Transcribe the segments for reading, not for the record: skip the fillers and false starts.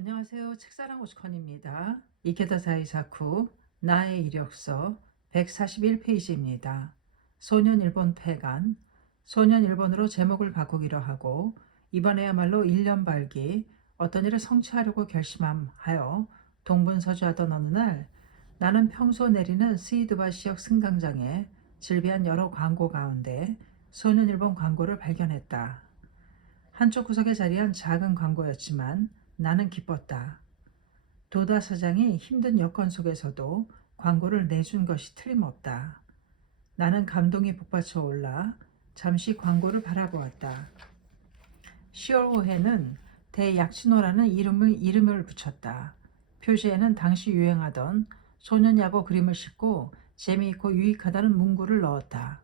안녕하세요. 책사랑 오스컨입니다. 이케다 사이사쿠 나의 이력서 141페이지입니다. 소년 일본 폐간. 소년 일본으로 제목을 바꾸기로 하고 이번에야말로 1년 발기 어떤 일을 성취하려고 결심하여 동분서주하던 어느 날 나는 평소 내리는 스이드바 시역 승강장에 질비한 여러 광고 가운데 소년 일본 광고를 발견했다. 한쪽 구석에 자리한 작은 광고였지만 나는 기뻤다. 도다 사장이 힘든 여건 속에서도 광고를 내준 것이 틀림없다. 나는 감동이 북받쳐 올라 잠시 광고를 바라보았다. 10월호에는 대약치노라는 이름을 붙였다. 표지에는 당시 유행하던 소년야구 그림을 싣고 재미있고 유익하다는 문구를 넣었다.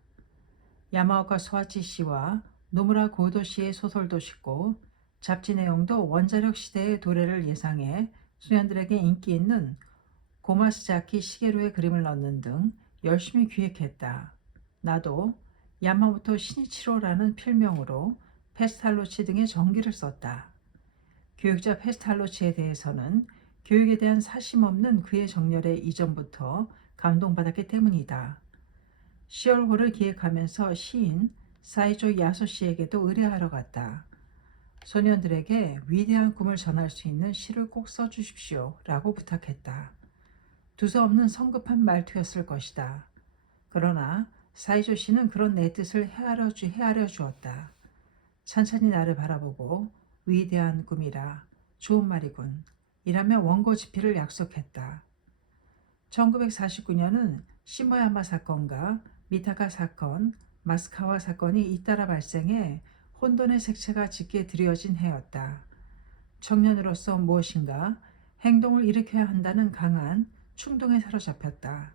야마오카 소아치 씨와 노무라 고도 씨의 소설도 싣고 잡지 내용도 원자력 시대의 도래를 예상해 소년들에게 인기 있는 고마스자키 시게루의 그림을 넣는 등 열심히 기획했다. 나도 야마모토 시니치로라는 필명으로 페스탈로치 등의 전기를 썼다. 교육자 페스탈로치에 대해서는 교육에 대한 사심 없는 그의 정열에 이전부터 감동받았기 때문이다. 시얼호를 기획하면서 시인 사이조 야소 씨에게도 의뢰하러 갔다. 소년들에게 위대한 꿈을 전할 수 있는 시를 꼭 써주십시오 라고 부탁했다. 두서없는 성급한 말투였을 것이다. 그러나 사이조 씨는 그런 내 뜻을 헤아려 주었다. 찬찬히 나를 바라보고 위대한 꿈이라 좋은 말이군 이라며 원고 집필을 약속했다. 1949년은 시모야마 사건과 미타카 사건, 마스카와 사건이 잇따라 발생해 혼돈의 색채가 짙게 드리워진 해였다. 청년으로서 무엇인가 행동을 일으켜야 한다는 강한 충동에 사로잡혔다.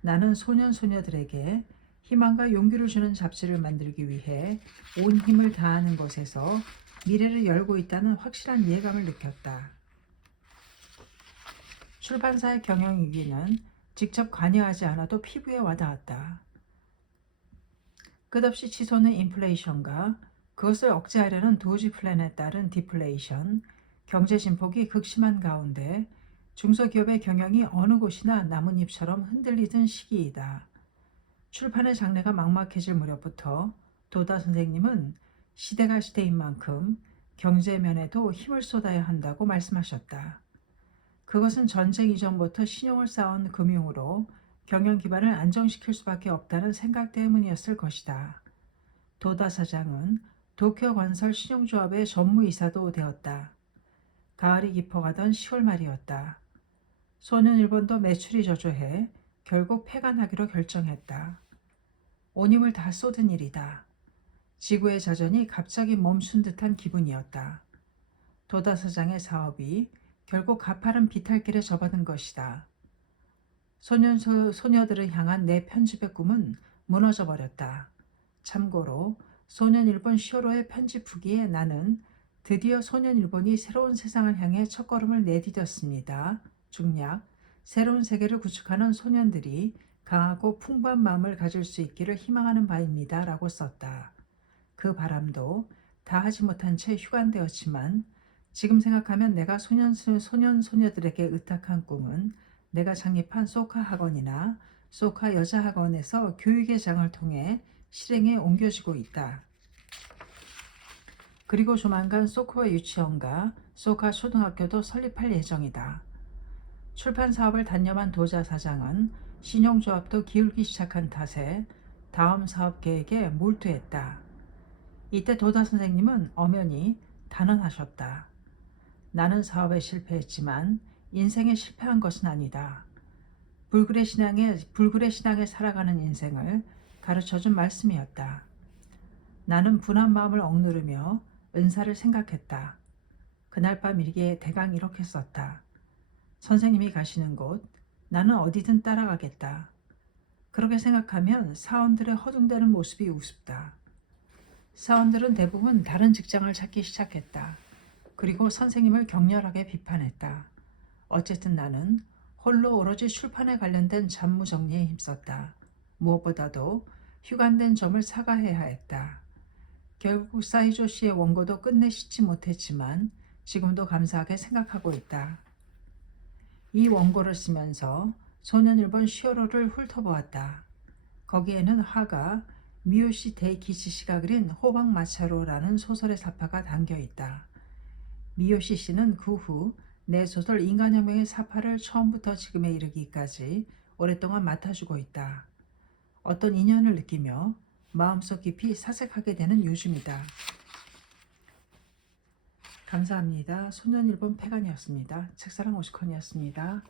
나는 소년들에게 희망과 용기를 주는 잡지를 만들기 위해 온 힘을 다하는 것에서 미래를 열고 있다는 확실한 예감을 느꼈다. 출판사의 경영 위기는 직접 관여하지 않아도 피부에 와닿았다. 끝없이 치솟는 인플레이션과 그것을 억제하려는 도지 플랜에 따른 디플레이션, 경제 진폭이 극심한 가운데 중소기업의 경영이 어느 곳이나 나뭇잎처럼 흔들리던 시기이다. 출판의 장래가 막막해질 무렵부터 도다 선생님은 시대가 시대인 만큼 경제 면에도 힘을 쏟아야 한다고 말씀하셨다. 그것은 전쟁 이전부터 신용을 쌓아온 금융으로 경영 기반을 안정시킬 수밖에 없다는 생각 때문이었을 것이다. 도다 사장은 도쿄 건설 신용조합의 전무이사도 되었다. 가을이 깊어가던 10월 말이었다. 소년 일본도 매출이 저조해 결국 폐간하기로 결정했다. 온 힘을 다 쏟은 일이다. 지구의 자전이 갑자기 멈춘 듯한 기분이었다. 도다 사장의 사업이 결국 가파른 비탈길에 접어든 것이다. 소녀들을 향한 내 편집의 꿈은 무너져 버렸다. 참고로 소년 일본 시오로의 편집 후기에 나는 드디어 소년 일본이 새로운 세상을 향해 첫걸음을 내디뎠습니다. 중략, 새로운 세계를 구축하는 소년들이 강하고 풍부한 마음을 가질 수 있기를 희망하는 바입니다. 라고 썼다. 그 바람도 다 하지 못한 채 휴관되었지만 지금 생각하면 내가 소년들에게 의탁한 꿈은 내가 창립한 소카 학원이나 소카 여자 학원에서 교육의 장을 통해 실행에 옮겨지고 있다. 그리고 조만간 소카 유치원과 소카 초등학교도 설립할 예정이다. 출판 사업을 단념한 도자 사장은 신용조합도 기울기 시작한 탓에 다음 사업 계획에 몰두했다. 이때 도다 선생님은 엄연히 단언하셨다. 나는 사업에 실패했지만 인생에 실패한 것은 아니다. 불굴의 신앙에 살아가는 인생을 가르쳐준 말씀이었다. 나는 분한 마음을 억누르며 은사를 생각했다. 그날 밤 일기에 대강 이렇게 썼다. 선생님이 가시는 곳, 나는 어디든 따라가겠다. 그렇게 생각하면 사원들의 허둥대는 모습이 우습다. 사원들은 대부분 다른 직장을 찾기 시작했다. 그리고 선생님을 격렬하게 비판했다. 어쨌든 나는 홀로 오로지 출판에 관련된 잡무 정리에 힘썼다. 무엇보다도 휴관된 점을 사과해야 했다. 결국 사이조 씨의 원고도 끝내 싣지 못했지만 지금도 감사하게 생각하고 있다. 이 원고를 쓰면서 소년일본 시오로를 훑어보았다. 거기에는 화가 미요시 데이키치 씨가 그린 호박마차로라는 소설의 사파가 담겨 있다. 미요시 씨는 그 후 내 소설 인간혁명의 사파를 처음부터 지금에 이르기까지 오랫동안 맡아주고 있다. 어떤 인연을 느끼며 마음속 깊이 사색하게 되는 요즘이다. 감사합니다. 소년일본 폐간이었습니다. 책사랑 오시콘이었습니다.